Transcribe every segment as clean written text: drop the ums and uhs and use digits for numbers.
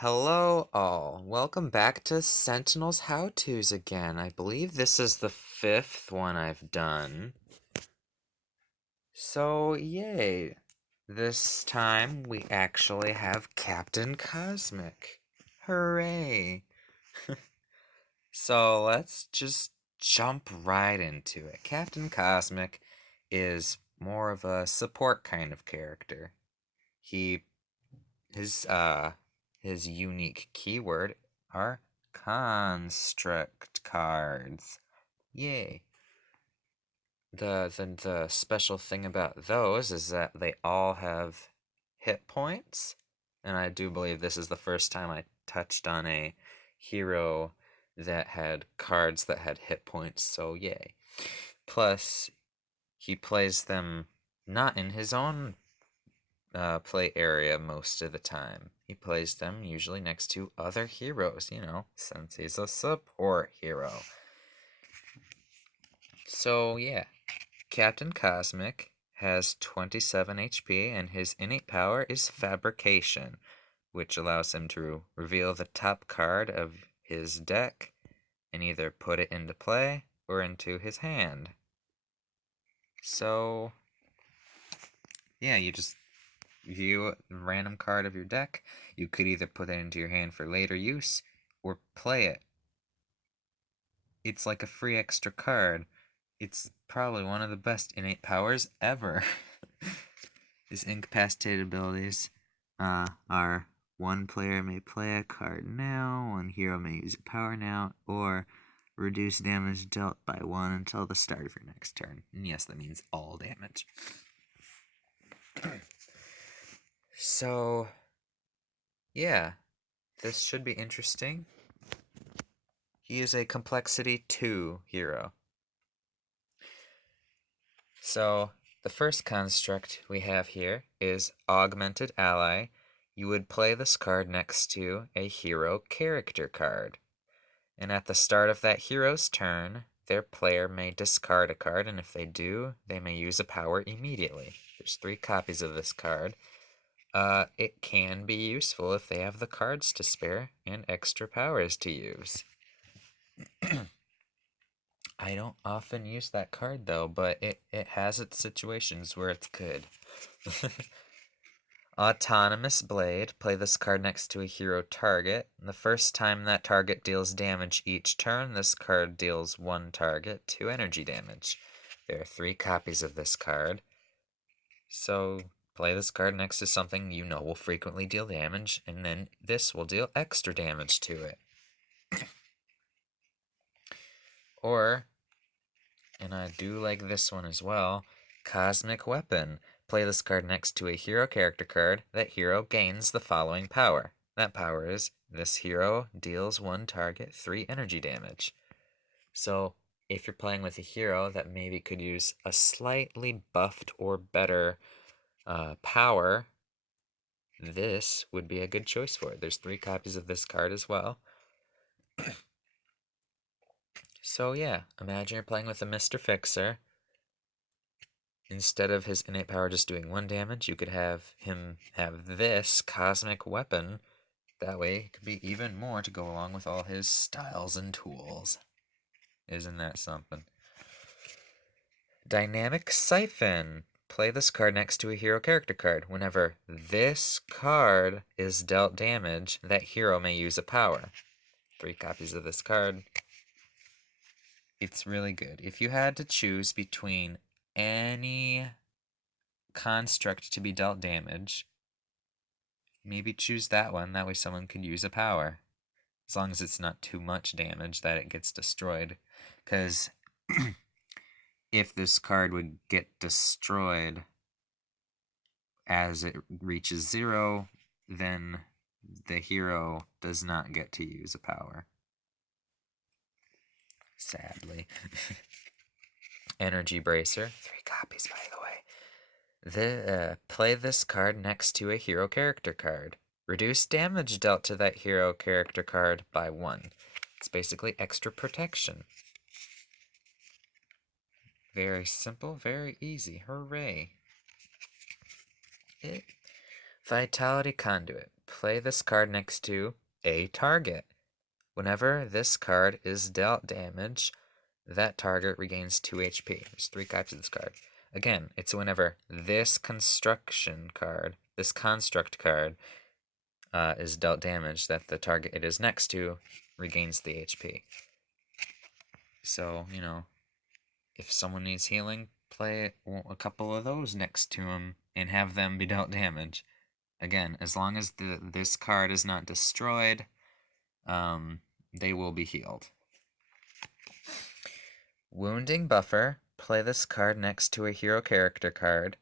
Hello all, welcome back to Sentinels How-Tos again. I believe this is the fifth one I've done. So, yay. This time we actually have Captain Cosmic. Hooray. So let's just jump right into it. Captain Cosmic is more of a support kind of character. He his unique keyword are construct cards. Yay. The special thing about those is that they all have hit points, and I do believe this is the first time I touched on a hero that had cards that had hit points, so yay. Plus, he plays them not in his own play area most of the time. He plays them usually next to other heroes, since he's a support hero. So, yeah, Captain Cosmic has 27 HP, and his innate power is Fabrication, which allows him to reveal the top card of his deck and either put it into play or into his hand. So, yeah, you just view a random card of your deck. You could either put it into your hand for later use or play it. It's like a free extra card. It's probably one of the best innate powers ever. His incapacitated abilities are one player may play a card now, one hero may use a power now, or reduce damage dealt by 1 until the start of your next turn. And yes, that means all damage. So, yeah, this should be interesting. He is a complexity 2 hero. So, the first construct we have here is Augmented Ally. You would play this card next to a hero character card. And at the start of that hero's turn, their player may discard a card, and if they do, they may use a power immediately. There's 3 copies of this card. It can be useful if they have the cards to spare and extra powers to use. I don't often use that card though, but it has its situations where it's good. Autonomous Blade. Play this card next to a hero target. The first time that target deals damage each turn, this card deals 1 target 2 energy damage. There are 3 copies of this card. So play this card next to something you know will frequently deal damage, and then this will deal extra damage to it. Or, and I do like this one as well, Cosmic Weapon. Play this card next to a hero character card. That hero gains the following power. That power is, this hero deals 1 target 3 energy damage. So, if you're playing with a hero that maybe could use a slightly buffed or better power, this would be a good choice for it. There's 3 copies of this card as well. So yeah, imagine you're playing with a Mr. Fixer. Instead of his innate power just doing 1 damage, you could have him have this Cosmic Weapon. That way, it could be even more to go along with all his styles and tools. Isn't that something? Dynamic Siphon. Play this card next to a hero character card. Whenever this card is dealt damage, that hero may use a power. 3 copies of this card. It's really good. If you had to choose between any construct to be dealt damage, maybe choose that one. That way someone could use a power. As long as it's not too much damage that it gets destroyed. Because if this card would get destroyed as it reaches 0, then the hero does not get to use a power. Sadly. Energy Bracer. 3 copies, by the way. Play this card next to a hero character card. Reduce damage dealt to that hero character card by 1. It's basically extra protection. Very simple, very easy. Hooray. Vitality Conduit. play this card next to a target. Whenever this card is dealt damage, that target regains 2 HP. There's 3 copies of this card. Again, it's whenever this construct card is dealt damage that the target it is next to regains the HP. So, if someone needs healing, play a couple of those next to them and have them be dealt damage. Again, as long as this card is not destroyed, they will be healed. Wounding Buffer, play this card next to a hero character card.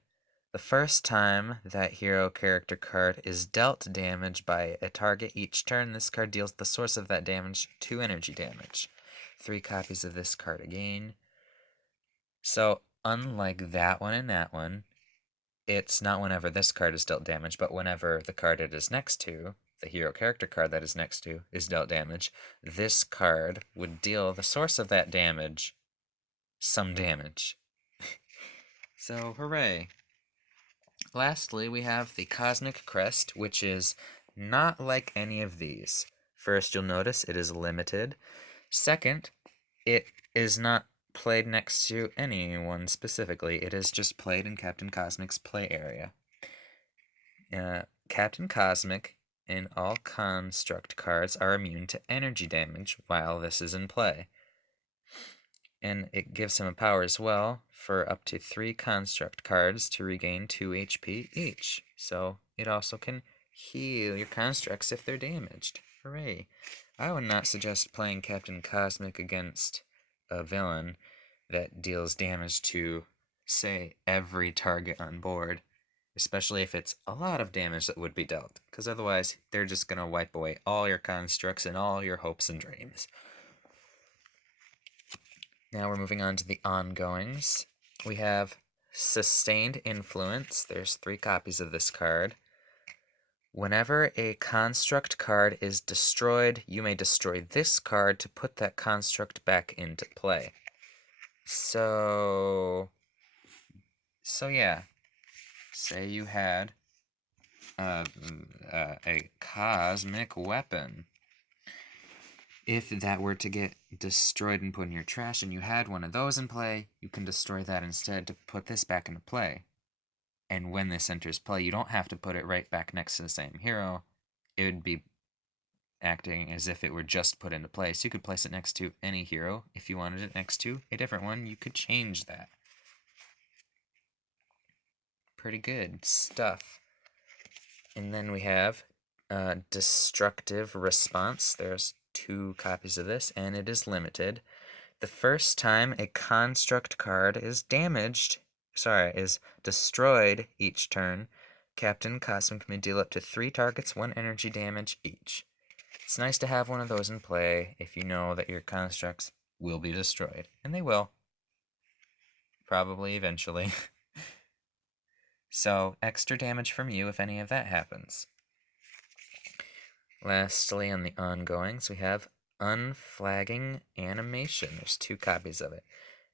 The first time that hero character card is dealt damage by a target each turn, this card deals the source of that damage 2 energy damage. 3 copies of this card again. So, unlike that one and that one, it's not whenever this card is dealt damage, but whenever the card it is next to, the hero character card that is next to, is dealt damage, this card would deal the source of that damage some damage. So, hooray. Lastly, we have the Cosmic Crest, which is not like any of these. First, you'll notice it is limited. Second, it is not played next to anyone specifically. It is just played in Captain Cosmic's play area. Captain Cosmic and all construct cards are immune to energy damage while this is in play. And it gives him a power as well for up to 3 construct cards to regain 2 HP each. So it also can heal your constructs if they're damaged. Hooray. I would not suggest playing Captain Cosmic against a villain that deals damage to, say, every target on board, especially if it's a lot of damage that would be dealt, because otherwise they're just going to wipe away all your constructs and all your hopes and dreams. Now we're moving on to the ongoings. We have Sustained Influence. There's 3 copies of this card. Whenever a construct card is destroyed, you may destroy this card to put that construct back into play. So yeah. Say you had a cosmic weapon. If that were to get destroyed and put in your trash and you had one of those in play, you can destroy that instead to put this back into play. And when this enters play, you don't have to put it right back next to the same hero. It would be acting as if it were just put into play. So you could place it next to any hero. If you wanted it next to a different one, you could change that. Pretty good stuff. And then we have Destructive Response. There's 2 copies of this, and it is limited. The first time a construct card is destroyed each turn, Captain Cosmic may deal up to 3 targets 1 energy damage each. It's nice to have one of those in play if you know that your constructs will be destroyed, and they will. Probably eventually. So, extra damage from you if any of that happens. Lastly, on the ongoings, we have Unflagging Animation. There's 2 copies of it.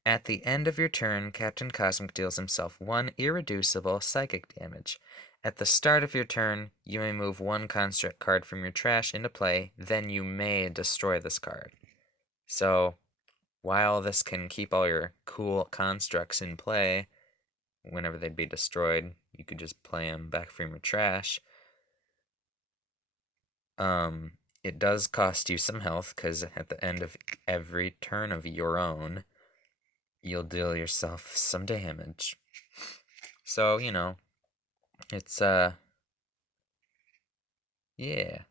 At the end of your turn, Captain Cosmic deals himself 1 irreducible psychic damage. At the start of your turn, you may move 1 construct card from your trash into play, then you may destroy this card. So, while this can keep all your cool constructs in play, whenever they'd be destroyed, you could just play them back from your trash. It does cost you some health, because at the end of every turn of your own, you'll deal yourself some damage. So, it's, yeah.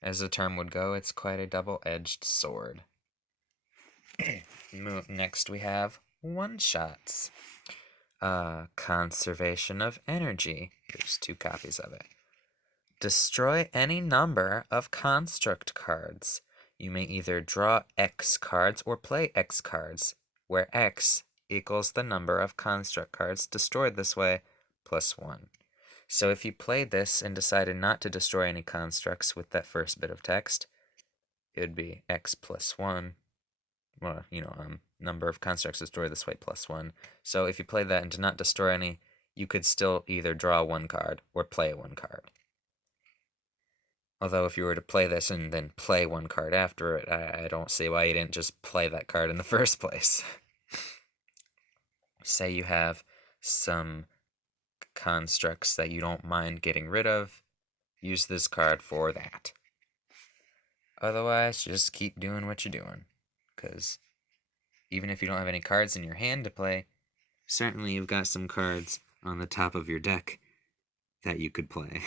As the term would go, it's quite a double-edged sword. Next we have one-shots. Conservation of Energy. There's 2 copies of it. Destroy any number of construct cards. You may either draw X cards or play X cards, where X equals the number of construct cards destroyed this way, plus 1. So if you played this and decided not to destroy any constructs with that first bit of text, it would be X plus 1. Well, number of constructs destroyed this way plus 1. So if you played that and did not destroy any, you could still either draw one card or play one card. Although if you were to play this and then play one card after it, I don't see why you didn't just play that card in the first place. Say you have some constructs that you don't mind getting rid of, use this card for that. Otherwise, just keep doing what you're doing. Because even if you don't have any cards in your hand to play, certainly you've got some cards on the top of your deck that you could play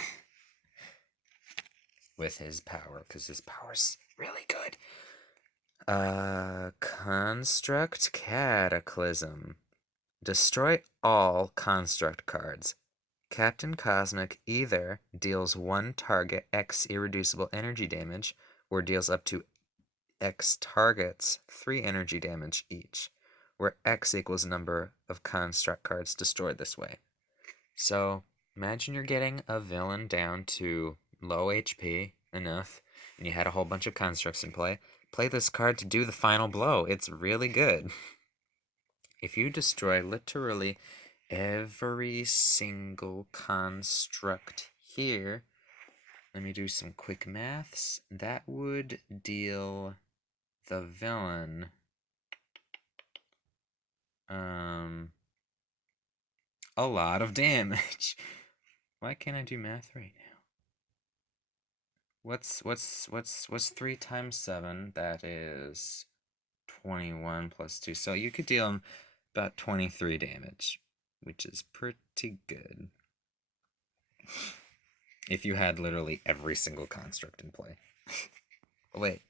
with his power, because his power's really good. Construct Cataclysm. Destroy all construct cards. Captain Cosmic either deals one target X irreducible energy damage, or deals up to X targets 3 energy damage each, where X equals the number of construct cards destroyed this way. So, imagine you're getting a villain down to low HP enough, and you had a whole bunch of constructs in play. Play this card to do the final blow. It's really good. If you destroy literally every single construct here, let me do some quick maths. That would deal the villain a lot of damage. Why can't I do math right now? What's 3 times 7? That is 21 plus 2. So you could deal him about 23 damage, which is pretty good. If you had literally every single construct in play. Oh, wait.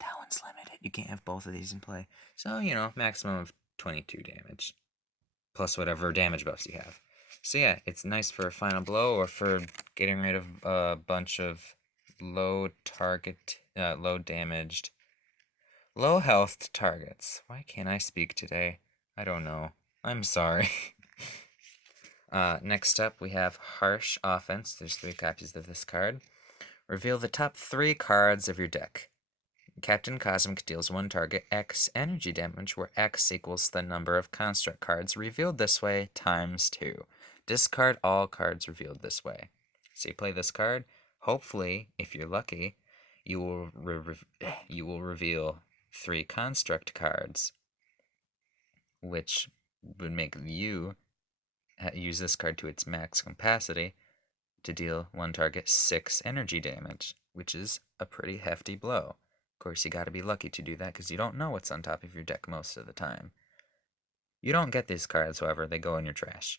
That one's limited. You can't have both of these in play. So, maximum of 22 damage. Plus whatever damage buffs you have. So yeah, it's nice for a final blow or for getting rid of a bunch of low damaged, low health targets. Why can't I speak today? I don't know. I'm sorry. Next up, we have Harsh Offense. There's 3 copies of this card. Reveal the top 3 cards of your deck. Captain Cosmic deals one target X energy damage, where X equals the number of construct cards revealed this way times 2. Discard all cards revealed this way. So you play this card. Hopefully, if you're lucky, you will reveal 3 construct cards, which would make you use this card to its max capacity to deal one target 6 energy damage, which is a pretty hefty blow. Of course, you gotta be lucky to do that because you don't know what's on top of your deck most of the time. You don't get these cards, however, they go in your trash.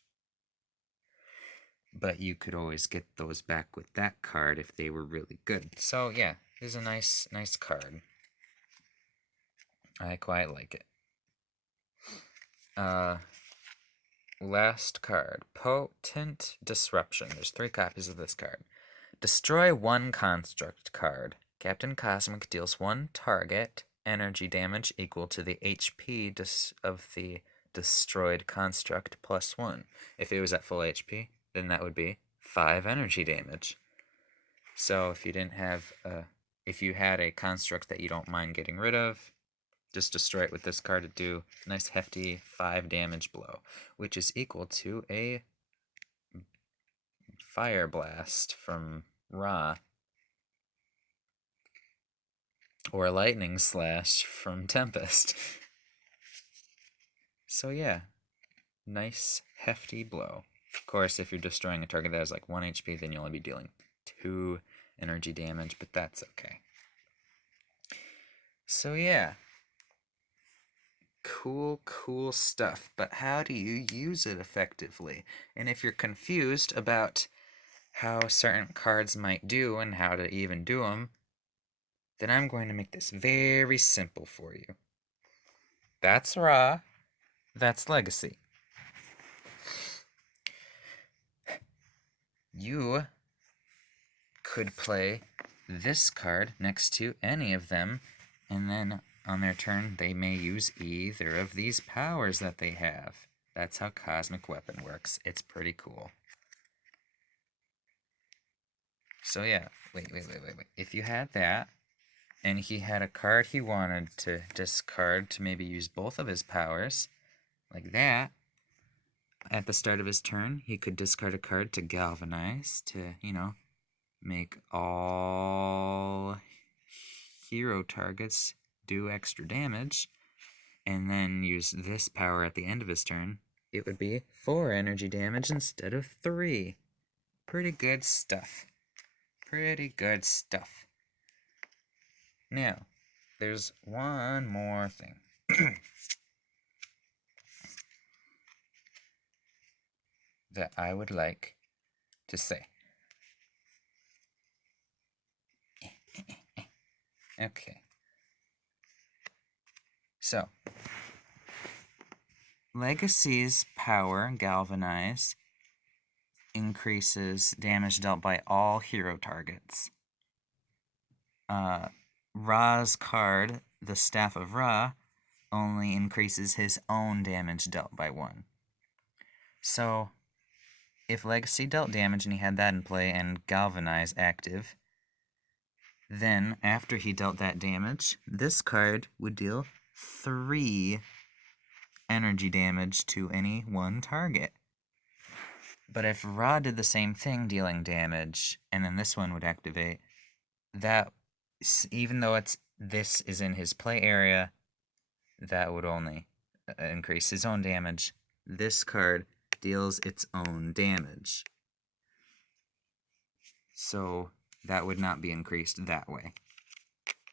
But you could always get those back with that card if they were really good. So yeah, this is a nice card. I quite like it. Last card, Potent Disruption. There's 3 copies of this card. Destroy one construct card. Captain Cosmic deals one target energy damage equal to the HP of the destroyed construct plus 1. If it was at full HP, then that would be 5 energy damage. So if you didn't have if you had a construct that you don't mind getting rid of, just destroy it with this card to do a nice hefty 5 damage blow, which is equal to a Fire Blast from Ra, or a Lightning Slash from Tempest. So yeah, nice hefty blow. Of course, if you're destroying a target that has like 1 HP, then you'll only be dealing 2 energy damage, but that's okay. So yeah, cool stuff, but how do you use it effectively? And if you're confused about how certain cards might do and how to even do them, then I'm going to make this very simple for you. That's Ra, that's Legacy. You could play this card next to any of them, and then on their turn they may use either of these powers that they have. That's how Cosmic Weapon works. It's pretty cool. So yeah, wait. If you had that, and he had a card he wanted to discard to maybe use both of his powers, like that, At the start of his turn, he could discard a card to galvanize to, make all hero targets do extra damage, and then use this power at the end of his turn. It would be 4 energy damage instead of 3. Pretty good stuff. Pretty good stuff. Now, there's one more thing. that I would like to say. Okay. So, Legacy's power, Galvanize, increases damage dealt by all hero targets. Ra's card, the Staff of Ra, only increases his own damage dealt by 1. So, if Legacy dealt damage and he had that in play and Galvanize active, then after he dealt that damage, this card would deal 3 energy damage to any one target. But if Ra did the same thing, dealing damage, and then this one would activate, that, even though this is in his play area, that would only increase his own damage. This card deals its own damage. So that would not be increased that way.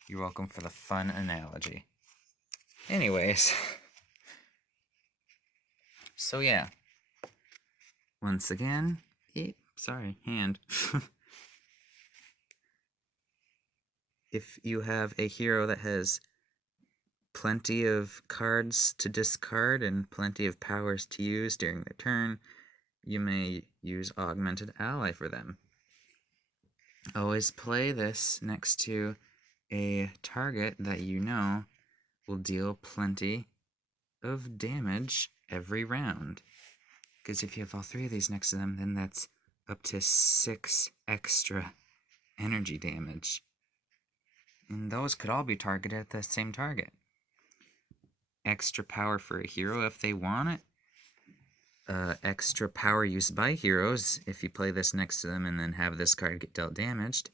You're welcome for the fun analogy. Anyways. So yeah. Once again, hand. If you have a hero that has plenty of cards to discard and plenty of powers to use during their turn, you may use Augmented Ally for them. Always play this next to a target that you know will deal plenty of damage every round. Because if you have all 3 of these next to them, then that's up to 6 extra energy damage. And those could all be targeted at the same target. Extra power for a hero if they want it. Extra power used by heroes if you play this next to them and then have this card get dealt damaged.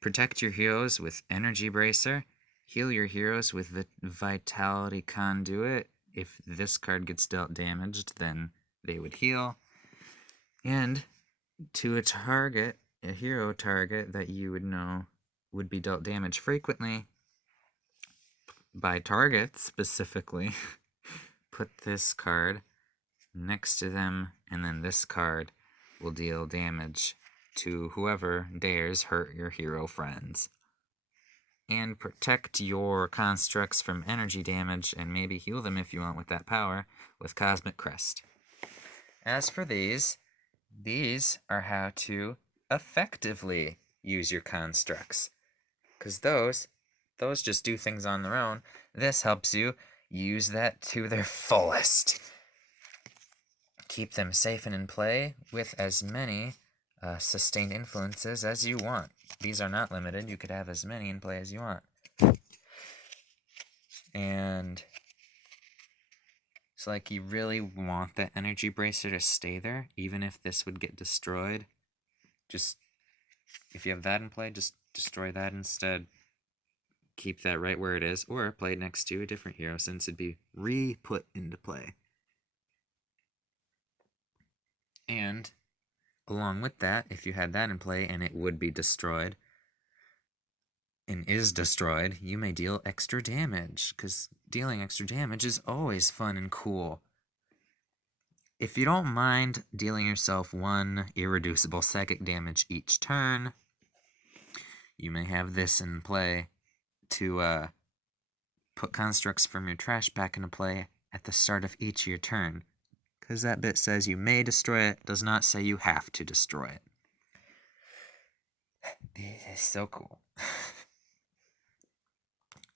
Protect your heroes with Energy Bracer. Heal your heroes with Vitality Conduit. If this card gets dealt damaged, then they would heal. And to a hero target that you would know would be dealt damage frequently by targets specifically, put this card next to them, and then this card will deal damage to whoever dares hurt your hero friends. And protect your constructs from energy damage, and maybe heal them if you want with that power, with Cosmic Crest. As for these are how to effectively use your constructs. Because those just do things on their own. This helps you use that to their fullest. Keep them safe and in play with as many sustained influences as you want. These are not limited. You could have as many in play as you want. And it's like you really want that Energy Bracer to stay there, even if this would get destroyed. Just, if you have that in play, just destroy that instead. Keep that right where it is, or play it next to a different hero since it'd be re-put into play. And along with that, if you had that in play and it would be destroyed, and is destroyed, you may deal extra damage, because dealing extra damage is always fun and cool. If you don't mind dealing yourself 1 irreducible psychic damage each turn, you may have this in play to put constructs from your trash back into play at the start of each of your turn. Because that bit says you may destroy it, does not say you have to destroy it. This is so cool.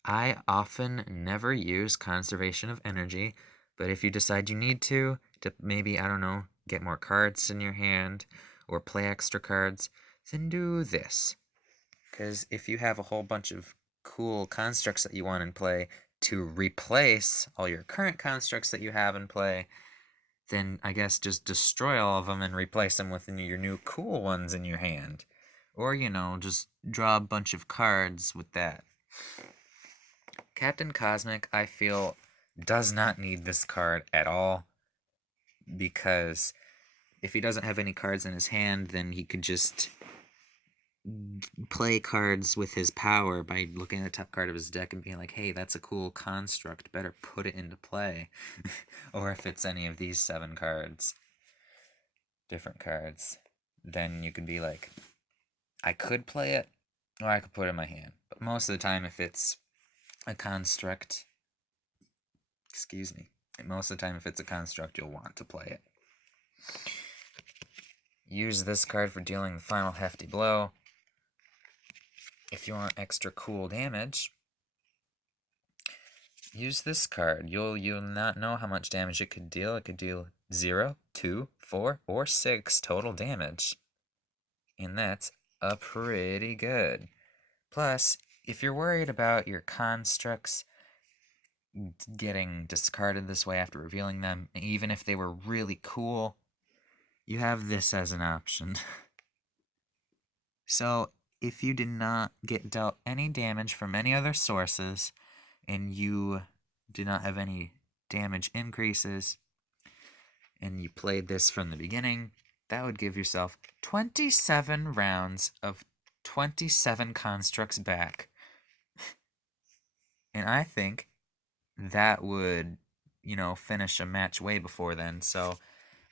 I often never use Conservation of Energy, but if you decide you need to maybe, I don't know, get more cards in your hand, or play extra cards, then do this. Because if you have a whole bunch of cool constructs that you want in play to replace all your current constructs that you have in play, then I guess just destroy all of them and replace them with your new cool ones in your hand. Or, just draw a bunch of cards with that. Captain Cosmic, I feel, does not need this card at all, because if he doesn't have any cards in his hand, then he could just play cards with his power by looking at the top card of his deck and being like, hey, that's a cool construct, better put it into play. Or if it's any of these 7 cards, different cards, then you could be like, I could play it, or I could put it in my hand. But most of the time, if it's a construct, most of the time if it's a construct, you'll want to play it. Use this card for dealing the final hefty blow. If you want extra cool damage, use this card. You'll not know how much damage it could deal. It could deal 0, 2, 4, or 6 total damage. And that's pretty good. Plus, if you're worried about your constructs getting discarded this way after revealing them, even if they were really cool, you have this as an option. So, if you did not get dealt any damage from any other sources, and you did not have any damage increases, and you played this from the beginning, that would give yourself 27 rounds of 27 constructs back. And I think that would, finish a match way before then. So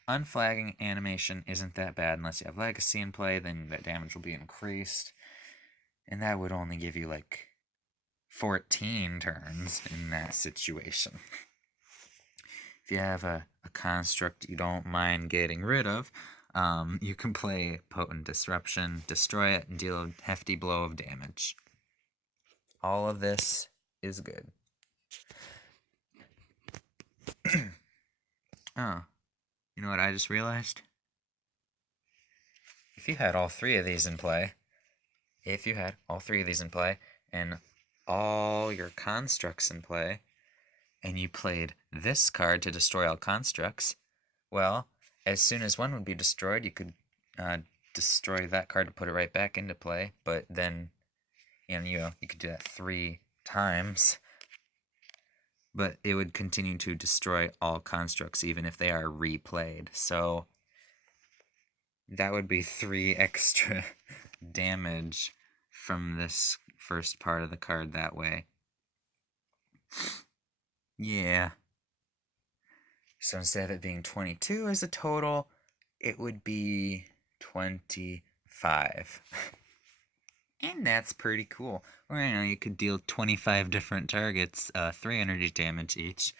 unflagging animation isn't that bad unless you have Legacy in play, then that damage will be increased. And that would only give you like 14 turns in that situation. If you have a construct you don't mind getting rid of, you can play Potent Disruption, destroy it, and deal a hefty blow of damage. All of this is good. Oh, you know what I just realized? If you had all 3 of these in play, and all your constructs in play, and you played this card to destroy all constructs, well, as soon as one would be destroyed, you could destroy that card to put it right back into play, but then, you could do that 3 times, but it would continue to destroy all constructs even if they are replayed. So that would be 3 extra damage from this first part of the card that way. Yeah. So instead of it being 22 as a total, it would be 25. And that's pretty cool. Or, you could deal 25 different targets, 3 energy damage each.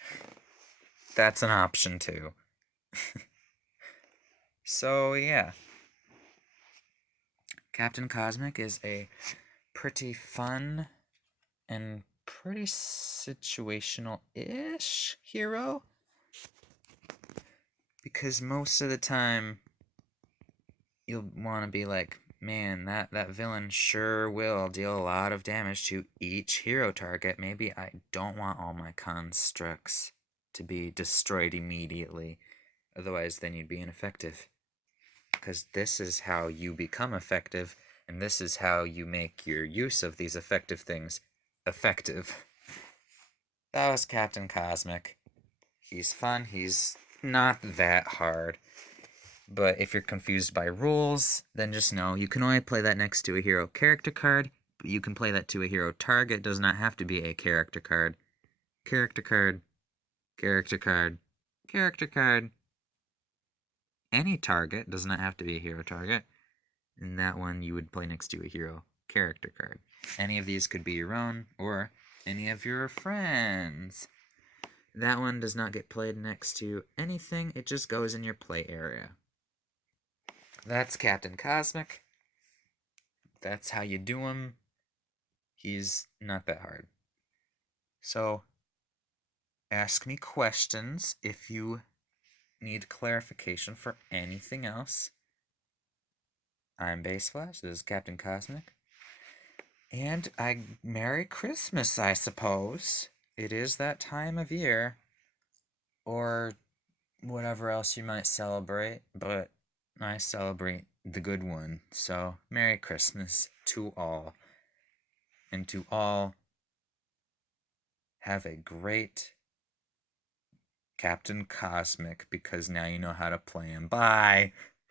That's an option too. So, yeah. Captain Cosmic is a pretty fun and pretty situational-ish hero. Because most of the time, you'll want to be like, man, that villain sure will deal a lot of damage to each hero target. Maybe I don't want all my constructs to be destroyed immediately. Otherwise, then you'd be ineffective. Because this is how you become effective, and this is how you make your use of these effective things effective. That was Captain Cosmic. He's fun. He's not that hard. But if you're confused by rules, then just know you can only play that next to a hero character card. But you can play that to a hero target. It does not have to be a character card. Character card. Character card. Character card. Any target does not have to be a hero target. And that one you would play next to a hero character card. Any of these could be your own or any of your friends. That one does not get played next to anything. It just goes in your play area. That's Captain Cosmic. That's how you do him. He's not that hard. So, ask me questions if you need clarification for anything else. I'm Base Flash. This is Captain Cosmic. And Merry Christmas, I suppose. It is that time of year. Or whatever else you might celebrate, but I celebrate the good one. So, Merry Christmas to all. And to all, have a great Captain Cosmic because now you know how to play him. Bye!